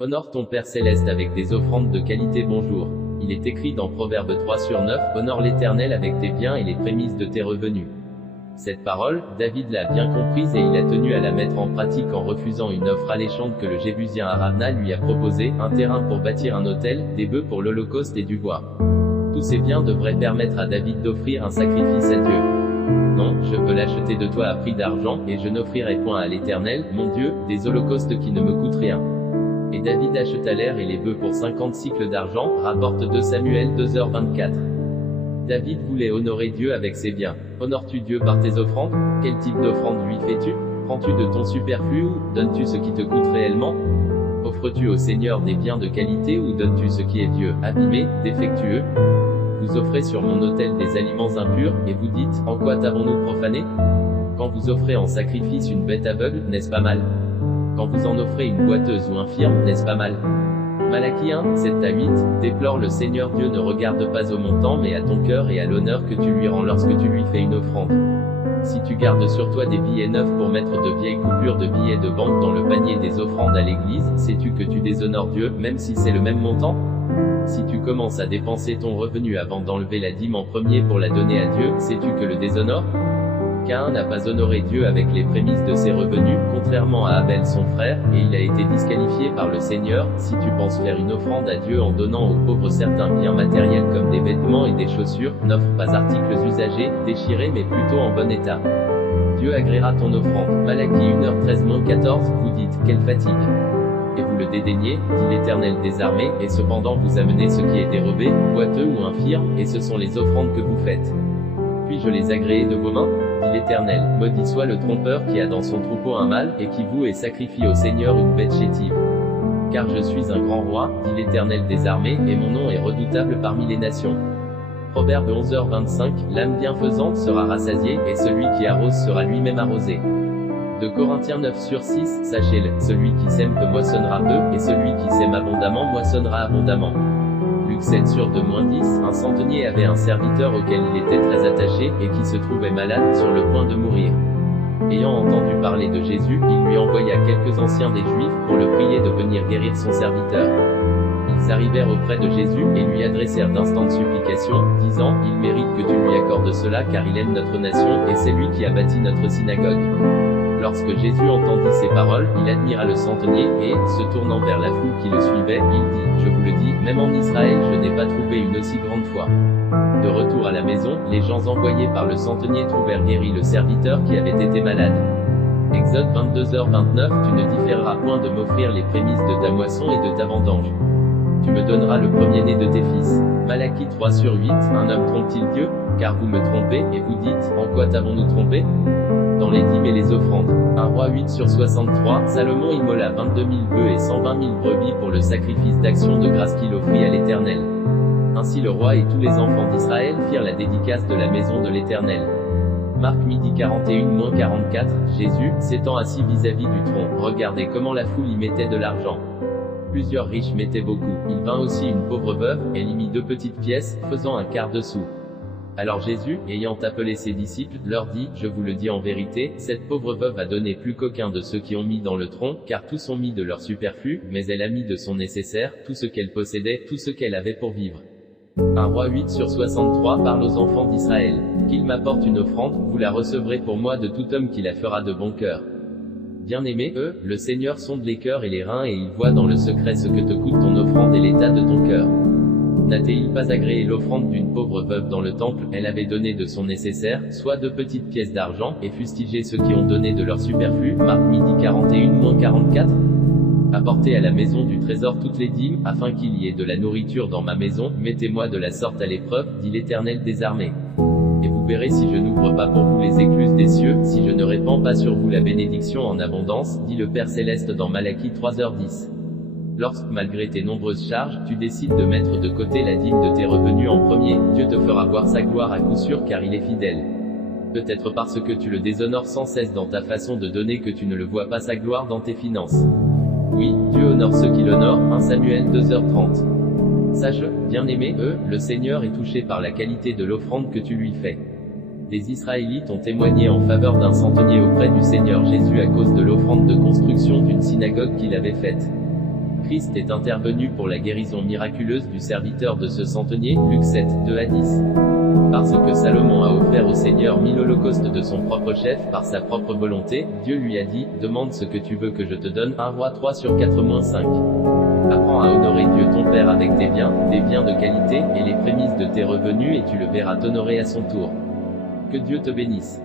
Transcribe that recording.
Honore ton Père Céleste avec des offrandes de qualité. Bonjour. Il est écrit dans Proverbe 3/9, honore l'Éternel avec tes biens et les prémices de tes revenus. Cette parole, David l'a bien comprise et il a tenu à la mettre en pratique en refusant une offre alléchante que le Jébusien Arauna lui a proposée, un terrain pour bâtir un autel, des bœufs pour l'Holocauste et du bois. Tous ces biens devraient permettre à David d'offrir un sacrifice à Dieu. Non, je veux l'acheter de toi à prix d'argent, et je n'offrirai point à l'Éternel, mon Dieu, des holocaustes qui ne me coûtent rien. Et David acheta l'air et les bœufs pour 50 cycles d'argent, rapporte 2 Samuel 2h24. David voulait honorer Dieu avec ses biens. Honores-tu Dieu par tes offrandes? Quel type d'offrande lui fais-tu? Prends-tu de ton superflu ou donnes-tu ce qui te coûte réellement? Offres-tu au Seigneur des biens de qualité ou donnes-tu ce qui est vieux, abîmé, défectueux? Vous offrez sur mon autel des aliments impurs, et vous dites, en quoi t'avons-nous profané? Quand vous offrez en sacrifice une bête aveugle, n'est-ce pas mal? Quand vous en offrez une boiteuse ou infirme, n'est-ce pas mal? Malachie 1, 7-8, déplore le Seigneur Dieu ne regarde pas au montant mais à ton cœur et à l'honneur que tu lui rends lorsque tu lui fais une offrande. Si tu gardes sur toi des billets neufs pour mettre de vieilles coupures de billets de banque dans le panier des offrandes à l'église, sais-tu que tu déshonores Dieu, même si c'est le même montant? Si tu commences à dépenser ton revenu avant d'enlever la dîme en premier pour la donner à Dieu, sais-tu que le déshonore? Caïn n'a pas honoré Dieu avec les prémices de ses revenus, contrairement à Abel son frère, et il a été disqualifié par le Seigneur. Si tu penses faire une offrande à Dieu en donnant aux pauvres certains biens matériels comme des vêtements et des chaussures, n'offre pas articles usagés, déchirés mais plutôt en bon état. Dieu agréera ton offrande. Malachie 1h13-14, vous dites, quelle fatigue! Et vous le dédaignez, dit l'Éternel des armées, et cependant vous amenez ce qui est dérobé, boiteux ou infirme, et ce sont les offrandes que vous faites. Puis-je les agréer de vos mains? Dit l'Éternel. Maudit soit le trompeur qui a dans son troupeau un mâle, et qui voue et sacrifie au Seigneur une bête chétive. Car je suis un grand roi, dit l'Éternel des armées, et mon nom est redoutable parmi les nations. Proverbe 11h25, l'âme bienfaisante sera rassasiée, et celui qui arrose sera lui-même arrosé. De Corinthiens 9/6, sachez-le, celui qui sème peu moissonnera peu, et celui qui sème abondamment moissonnera abondamment. Luc 7/2-10, un centenier avait un serviteur auquel il était très attaché, et qui se trouvait malade, sur le point de mourir. Ayant entendu parler de Jésus, il lui envoya quelques anciens des Juifs, pour le prier de venir guérir son serviteur. Ils arrivèrent auprès de Jésus, et lui adressèrent d'instantes supplications, disant, il mérite que tu lui accordes cela car il aime notre nation, et c'est lui qui a bâti notre synagogue. Lorsque Jésus entendit ces paroles, il admira le centenier, et, se tournant vers la foule qui le suivait, il dit, je vous le dis, même en Israël je n'ai pas trouvé une aussi grande foi. De retour à la maison, les gens envoyés par le centenier trouvèrent guéri le serviteur qui avait été malade. Exode 22h29, tu ne différeras point de m'offrir les prémices de ta moisson et de ta vendange. Tu me donneras le premier-né de tes fils. Malachie 3/8, un homme trompe-t-il Dieu? Car vous me trompez, et vous dites, en quoi t'avons-nous trompé? Dans les dîmes et les offrandes. 1 Roi 8/63, Salomon immola 22 000 bœufs et 120 000 brebis pour le sacrifice d'action de grâce qu'il offrit à l'Éternel. Ainsi le roi et tous les enfants d'Israël firent la dédicace de la maison de l'Éternel. Marc 12:41-44, Jésus, s'étant assis vis-à-vis du tronc, regardez comment la foule y mettait de l'argent. Plusieurs riches mettaient beaucoup, il vint aussi une pauvre veuve, elle y mit 2 petites pièces, faisant un quart de sou. Alors Jésus, ayant appelé ses disciples, leur dit, je vous le dis en vérité, cette pauvre veuve a donné plus qu'aucun de ceux qui ont mis dans le tronc, car tous ont mis de leur superflu, mais elle a mis de son nécessaire, tout ce qu'elle possédait, tout ce qu'elle avait pour vivre. 1 Roi 8/63 parle aux enfants d'Israël. Qu'il m'apporte une offrande, vous la recevrez pour moi de tout homme qui la fera de bon cœur. Bien-aimés, le Seigneur sonde les cœurs et les reins et il voit dans le secret ce que te coûte ton offrande et l'état de ton cœur. N'a-t-il pas agréé l'offrande d'une pauvre veuve dans le temple? Elle avait donné de son nécessaire, soit 2 petites pièces d'argent, et fustigé ceux qui ont donné de leur superflu. Marc 12:41-44. Apportez à la maison du trésor toutes les dîmes, afin qu'il y ait de la nourriture dans ma maison, mettez-moi de la sorte à l'épreuve, dit l'Éternel des armées. Et vous verrez si je n'ouvre pas pour vous les écluses des cieux, si je ne répands pas sur vous la bénédiction en abondance, dit le Père Céleste dans Malachie 3h10. Lorsque, malgré tes nombreuses charges, tu décides de mettre de côté la dîme de tes revenus en premier, Dieu te fera voir sa gloire à coup sûr car il est fidèle. Peut-être parce que tu le déshonores sans cesse dans ta façon de donner que tu ne le vois pas sa gloire dans tes finances. Oui, Dieu honore ceux qui l'honorent, 1 Samuel 2h30. Sache, bien-aimé, le Seigneur est touché par la qualité de l'offrande que tu lui fais. Les Israélites ont témoigné en faveur d'un centenier auprès du Seigneur Jésus à cause de l'offrande de construction d'une synagogue qu'il avait faite. Christ est intervenu pour la guérison miraculeuse du serviteur de ce centenier, Luc 7, 2 à 10. Parce que Salomon a offert au Seigneur 1000 holocaustes de son propre chef par sa propre volonté, Dieu lui a dit, demande ce que tu veux que je te donne, 1 Roi 3 sur 4-5. Apprends à honorer Dieu ton Père avec des biens de qualité, et les prémices de tes revenus et tu le verras t'honorer à son tour. Que Dieu te bénisse.